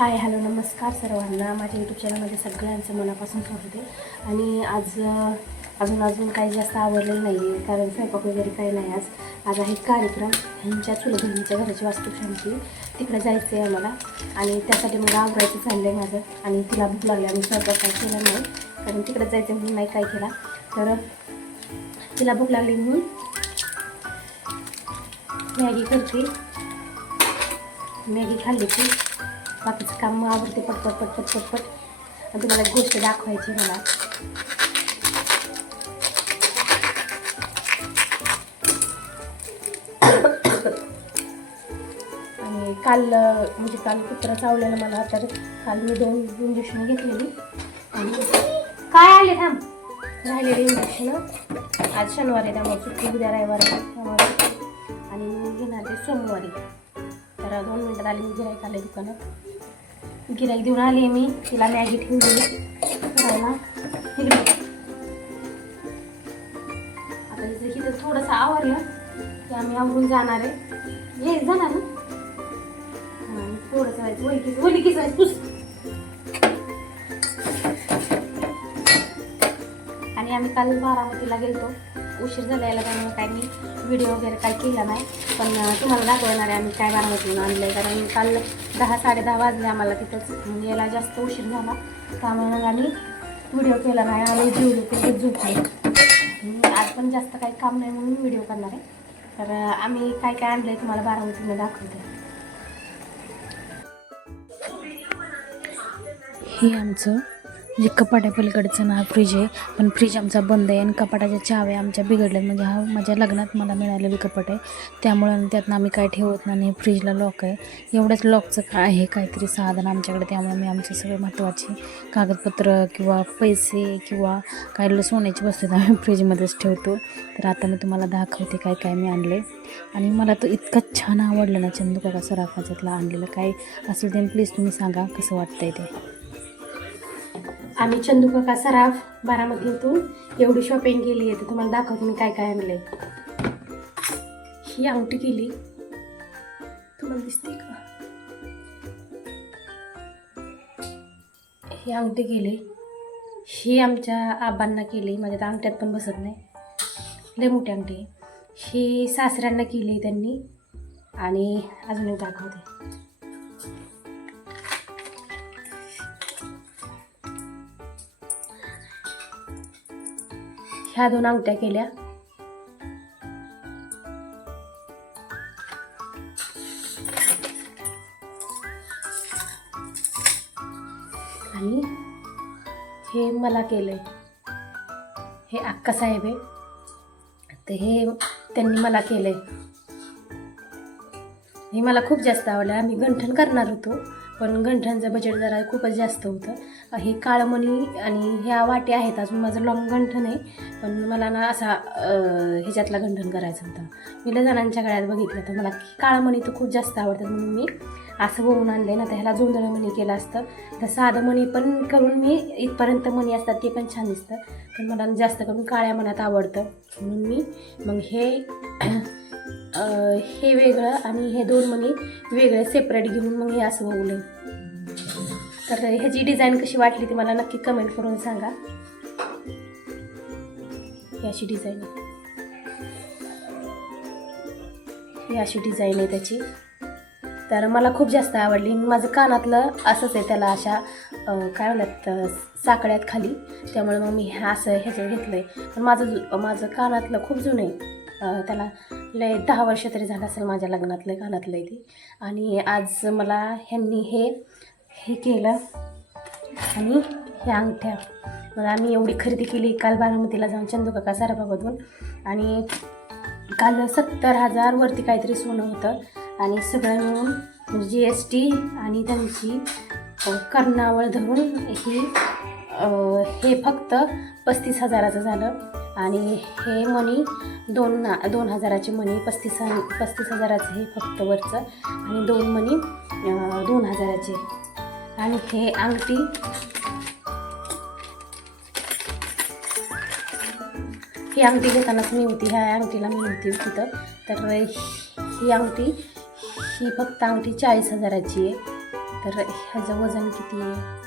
Hi hello नमस्कार सर्वांना. माझ्या यूट्यूब चॅनलमध्ये सगळ्यांचं मनापासून स्वागत आहे. आणि आज अजून काही जास्त आवडलेलं नाही आहे, कारण स्वयंपाक वगैरे काही नाही. आज आहे कार्यक्रम. ह्यांच्या चुलत बहिणीच्या घराची वास्तुशांती, तिकडे जायचं आहे आम्हाला. आणि त्यासाठी मग आवरायचं चाललं आहे माझं. आणि तिला भूक लागली, आम्ही स्वयंपाक काय केला नाही, कारण तिकडे जायचं म्हणून नाही काय केला. तर तिला भूक लागली म्हणून मॅगी करते. मॅगी खाल्ली की बाकीचं काम आवडते पटपट पटपट पटपट. आणि तुम्हाला एक गोष्ट दाखवायची मला. आणि काल कुत्रा चावलेला मला, तर काल मी 2 इंजेक्शन घेतलेली. आणि काय आले थांब राहिलेले इंजेक्शन आज शनिवारी आहे, त्यामुळे सुट्टी, उद्या रविवार आहे. आणि मी घेणार ते सोमवारी. तर 2 मिनटात आली, मी गिऱ्हाईक आले दुकानात. गिऱ्हाईक देऊन आली मी. तिला मॅगी ठेवली करायला तिकडे. आता इथं थोडंसं आवरलं की आम्ही आवरून जाणार आहे. ये जाणार ना. थोडंसं व्हायचं ओली किस पुस. आणि आम्ही काल बारामतीला गेलतो. उशीर झाला यायला, त्यामुळे काय मी व्हिडिओ वगैरे काय केला नाही. पण तुम्हाला दाखवणार आहे आम्ही काय बारामतीहून आणलं आहे. कारण काल 10-10:30 वाजले आम्हाला तिथंच यायला, जास्त उशीर झाला. त्यामुळे मग आम्ही व्हिडिओ केला नाही. आम्ही जेवलो की झोपलो. आज पण जास्त काही काम नाही म्हणून व्हिडिओ करणार आहे. तर आम्ही काय काय आणलं आहे तुम्हाला बारामतीमध्ये दाखवते. हे आमचं म्हणजे कपाटापलीकडचं ना फ्रीज आहे, पण फ्रीज आमचा बंद आहे. आणि कपाटाच्या चाव्या आमच्या बिघडल्यात. म्हणजे हा माझ्या लग्नात मला मिळालेली कपाट आहे, त्यामुळं त्यातनं आम्ही काय ठेवत नाही. फ्रीजला लॉक आहे. एवढंच लॉकचं काय आहे काहीतरी साधन आमच्याकडे, त्यामुळे मी आमचे सगळे महत्त्वाचे कागदपत्र किंवा पैसे किंवा काही सोन्याची वस्तू आम्ही फ्रीजमध्येच ठेवतो. तर आता मी तुम्हाला दाखवते काय काय मी आणले. आणि मला तो इतकं छान आवडलं ना, चंदू काका सराफाच्यातला आणलेलं. काय असेल ते प्लीज तुम्ही सांगा कसं वाटतंय ते. आम्ही चंदू काका सराफ बारामतीतून एवढी शॉपिंग केली आहे. तर तुम्हाला दाखवते मी काय काय आणले. ही अंगठी केली, तुम्हाला दिसते का? ही अंगठी केली. ही आमच्या आबांना केली, माझ्या तर अंगठ्यात पण बसत नाही, लय मोठी अंगठी. ही सासऱ्यांना केली त्यांनी. आणि अजून एक दाखवते. ह्या 2 अंगठ्या केल्या. आणि हे मला केलंय, हे अक्का साहेब आहे, तर हे त्यांनी मला केलंय. हे मला खूप जास्त आवडलं. आम्ही गंठण करणार होतो, पण गंठणचं बजेट जरा खूपच जास्त होतं. हे काळमणी आणि ह्या वाटे आहेत. अजून माझं लॉंग गंठण आहे, पण मला ना असा ह्याच्यातला गंठण करायचं होतं. मी लय जणांच्या गळ्यात बघितलं, तर मला काळमणी तर खूप जास्त आवडतात, म्हणून मी असं वळून आणले ना. तर ह्याला जोंधळं मणी केलं असतं. तर साधं मणी पण करून मी इथपर्यंत मणी असतात ते पण छान दिसतं, पण मला जास्त करून काळ्या मण्यात आवडतं. म्हणून मी मग हे वेगळं आणि हे 2 मणी वेगळे सेपरेट घेऊन मग हे असं वळवलं. तर ह्याची डिझाईन कशी वाटली ती मला नक्की कमेंट करून सांगा. ही अशी डिझाईन आहे, ही अशी डिझाईन आहे त्याची. तर मला खूप जास्त आवडली. माझं कानातलं असंच आहे, त्याला अशा काय म्हणतात साकळ्यात खाली, त्यामुळे मग मी असं ह्याचं घेतलं आहे. पण माझं कानातलं खूप जुनं आहे. त्याला लय 10 वर्ष तरी झालं असेल माझ्या लग्नातलं कानातलं आहे ती. आणि आज मला ह्यांनी हे केलं. आणि ह्या अंगठ्या मला आम्ही एवढी खरेदी केली काल बारामतीला जाऊन चंदू काका सराफामधून. आणि काल 70,000 वरती काहीतरी सोनं होतं. आणि सगळं मिळून GST आणि त्यांची कर्णावळ धरून हे फक्त 35,000चं झालं. आणि हे मनी 2,000चे मनी, 35,000चं हे फक्त वरचं, आणि 2 मनी 2,000चे. आणि हे अंगठी ही अंगठी घेतानाच मी होती, ह्या अंगठीला मी होती तिथं. तर ही अंगठी ही फक्त अंगठी 40,000ची आहे. तर ह्याचं वजन किती आहे?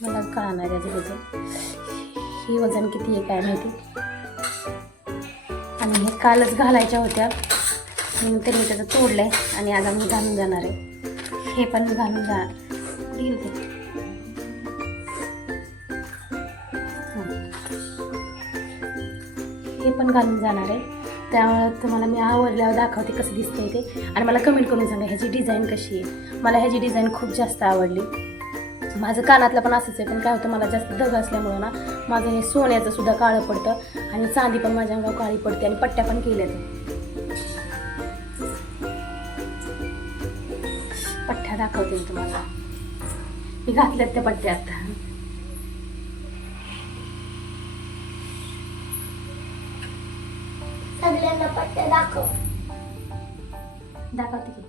मला कळणार याचं वजन, हे वजन किती आहे काय माहिती. आणि हे कालच घालायच्या होत्या, नंतर मी त्याचं तोडलं आहे आणि आज आम्ही घालून जाणार आहे. हे पण घालून घेईल ते. हे पण घालून जाणार आहे, त्यामुळे तुम्हाला मी आवडल्यावर दाखवते कसं दिसतंय ते. आणि मला कमेंट करून सांगा ह्याची डिझाईन कशी आहे. मला ह्याची डिझाईन खूप जास्त आवडली. माझं कानातलं पण असंच आहे, पण काय होतं मला जास्त दग असल्यामुळं ना माझं हे सोन्याचं सुद्धा काळं पडतं आणि चांदी पण माझ्या अंगावर काळी पडते आणि पट्ट्या पण केल्या तर. पट्ट्या दाखवते मी तुम्हाला, मी घातल्यात त्या पट्ट्या आता. सगळ्यांना पट्ट्या दाखवते की.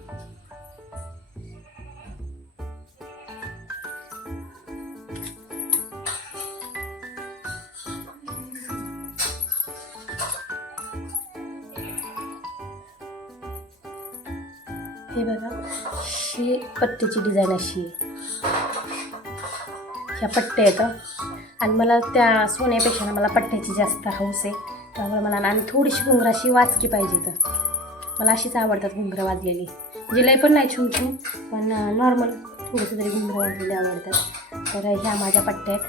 हे बघा, ही पट्टीची डिझाईन अशी आहे. ह्या पट्ट्या येतं आणि मला त्या सोन्यापेक्षा ना मला पट्ट्याची जास्त हौस आहे. त्यामुळे मला ना आणि थोडीशी घुंगराशी वाचकी पाहिजे. तर मला अशीच आवडतात घुंगरं वाजलेली, म्हणजे लय पण नाही छून छून, पण नॉर्मल थोडंसं तरी घुंगरं वाजलेली आवडतात. तर ह्या माझ्या पट्ट्या आहेत,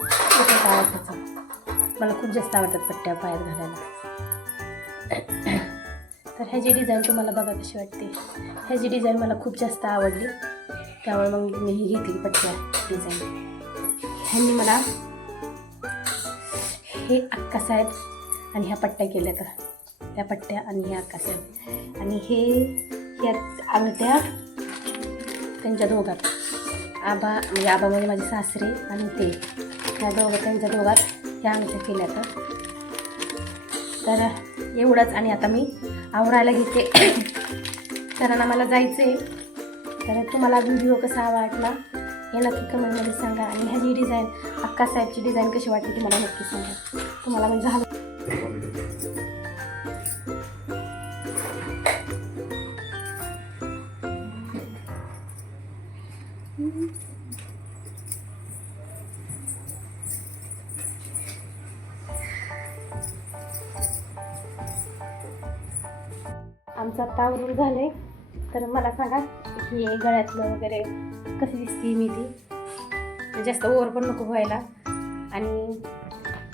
खूपच आवडतात मला, खूप जास्त आवडतात पट्ट्या पायात घालायला. तर ह्याची डिझाईन तुम्हाला बघा कशी वाटते. ह्याची डिझाईन मला खूप जास्त आवडली, त्यामुळे मग मी ही घेतली पट्ट्या डिझाईन. ह्यांनी मला हे अक्कासाहेब आणि ह्या पट्ट्या केल्या, तर त्या पट्ट्या आणि ह्या अक्कासाहेब आणि ह्या अंगठ्या त्यांच्या दोघात. आबा म्हणजे माझे सासरे आणि ते ह्या त्यांच्या दोघात ह्या अंगठ्या केल्या. तर एवढंच. आणि आता मी आवरायला घेते, कारण आम्हाला जायचं आहे. तर तुम्हाला व्हिडिओ कसा वाटला हे नक्की कमेंटमध्ये सांगा. आणि ह्याची डिझाईन अक्कासाहेबची डिझाईन कशी वाटली ती मला नक्की सांगा. तुम्हाला म्हणजे झालं आमचं आता आवरून झालंय. तर मला सांगा ही गळ्यातलं वगैरे कशी दिसते मी ती, जास्त ओव्हर पण नको व्हायला. आणि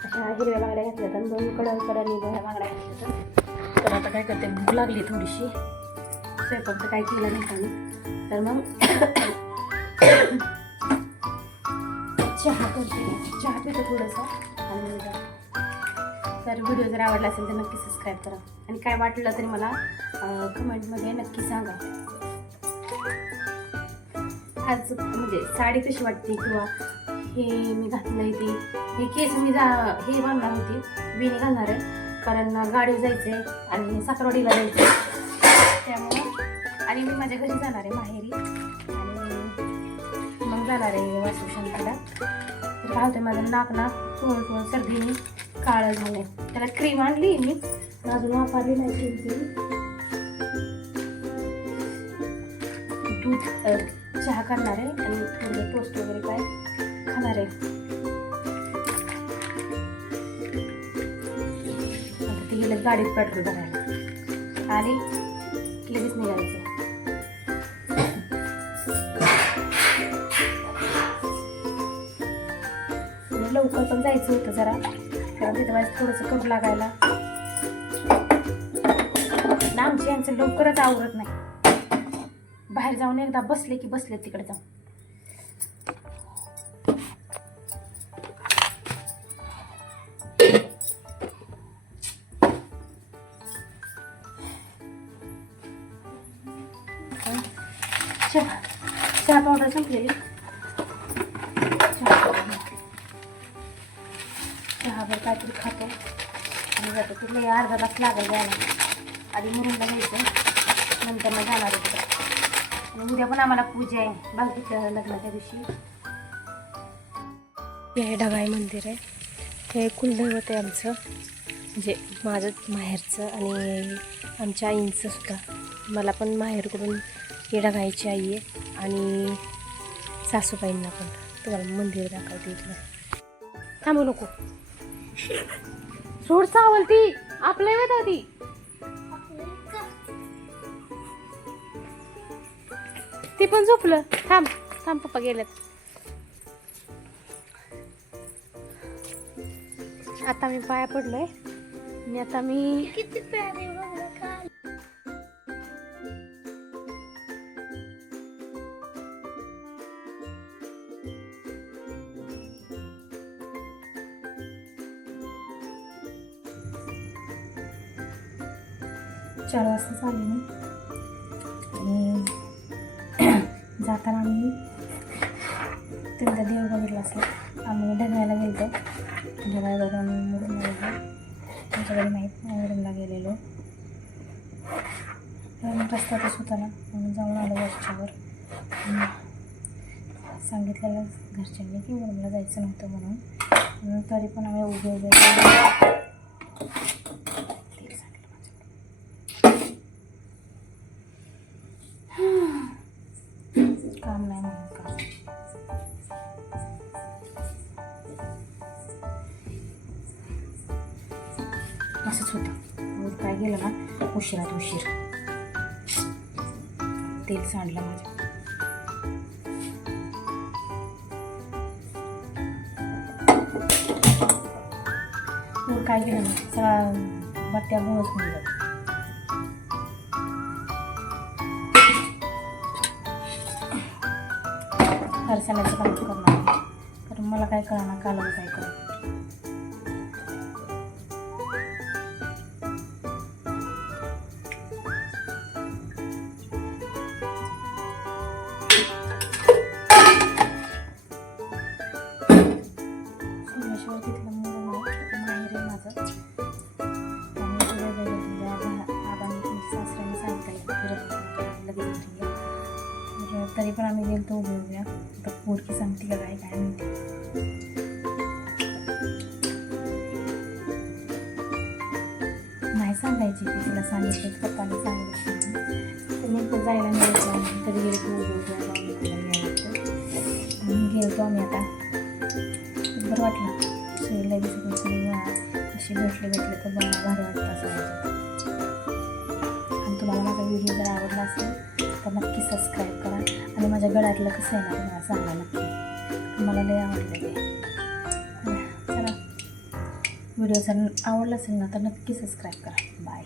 अशा हिरव्या बांगड्या घातल्या तर 2 कडानी हिरव्या बांगड्या घातल्या. तर आता काय करते, भूक लागली थोडीशी, स्वयंपाक तर काय केला नाही आम्ही. तर मग चहा करते, चहा पितो थोडंसं. आणि तर व्हिडिओ जर आवडला असेल तर नक्की सबस्क्राईब करा आणि काय वाटलं तरी मला कमेंटमध्ये नक्की सांगा. आज म्हणजे साडी कशी वाटते किंवा हे मी घातलं आहे ते, हे केस मी हे बांधणार होती, वेणी घालणार आहे, कारण गाडीवर जायचं आहे आणि साखरवाडीला जायचं आहे त्यामुळं. आणि मी माझ्या घरी जाणार आहे माहेरी, आणि मग जाणार आहे वास्तुशांतीला. तर काय होतं, माझं नाक ना थोडं सर्दीने काळं झालंय. त्याला क्रीम आणली मी, अजून वापरली नाही क्रीम. दूध चहा करणार आहे आणि थोडं टोस्ट वगैरे काय खाणार आहे. आता ती गेलं गाडीत पेट्रोल भरायला आणि लगेच निघायचं. लवकर पण जायचं होतं जरा, कारण तिथं माझं थोडंसं करू लागायला. आमची यांचं लवकरच आवरत नाही. बाहेर जाऊन एकदा बसले की बसले तिकडे जाऊन. चहा पावडर संपलेली. चहावर काहीतरी खातो आणि जातो. तिथले अर्धा तास लागेल जायला. आधी मुरुंबला घ्यायचं, नंतर मग जाणार आहे. आणि उद्या पण आम्हाला पूजा आहे बाकीच्या लग्नाच्या दिवशी. हे ढगाई मंदिर आहे, हे कुलदैवत आहे आमचं. म्हणजे माझं माहेरचं आणि आमच्या आईंचं सुद्धा. मला पण माहेरकडून येडागाईची आई आहे आणि सासूबाईंना पण. तुम्हाला मंदिर दाखवते इथलं. थांबू नको, सोड चावल ती आपल्या वेळ होती. ती पण झोपलं. थांब थांब, पप्पा गेलेत. आता मी पाया पडलोय आणि आता मी किती प्यारे बघा काय. चार वाजता चालले मी आणि जाताना आम्ही त्यांचा देव बघितला असं. आम्ही ढगायला गेलो, ढगायला मुरुमला गेलो. तुमच्याकडे माहीत नाही, मुरुमला गेलेलो. रस्त्यातच होता ना, आम्ही जाऊन आलो वरच्यावर. सांगितलेलं घरच्यांनी की मुरुमला जायचं नव्हतं म्हणून, तरी पण आम्ही उभे काम नाही म्हणून का. असंच होतं काय गेलं ना, उशिरात उशीर. तेल सांडलं माझ्या. काय केलं ना, सगळा बट्ट्या मुळच होऊन जात. फरसाण्याचं काम करणार, कारण मला काय कळणार कालवं काय करू. सोमेश्वर तिथलं माहेर आहे माझं. आणि आबांनी तुमच्या सासऱ्याने सांगितलं लगेच तरी पण आम्ही गेलो तो उभ्या. आता पोरकी सांगते का काय काय म्हणते. नाही सांगायची ती, तिला सांगितलं पप्पाने सांगितलं तर नेमकं जायला मिळायचं. तरी गेले की उभं गेलो आम्ही. आता बरं वाटलं. लगेच असे भेटले तर बघा भारी वाटतं असं. आणि तुम्हाला माझा व्हिडिओ जर आवडला असेल तर नक्की सबस्क्राईब करा. आणि माझ्या गळ्यातलं कसं आहे ना मला सांगा नक्की, मला लय आवडलं ते. चला, व्हिडिओ जर आवडला असेल ना तर नक्की सबस्क्राईब करा. बाय.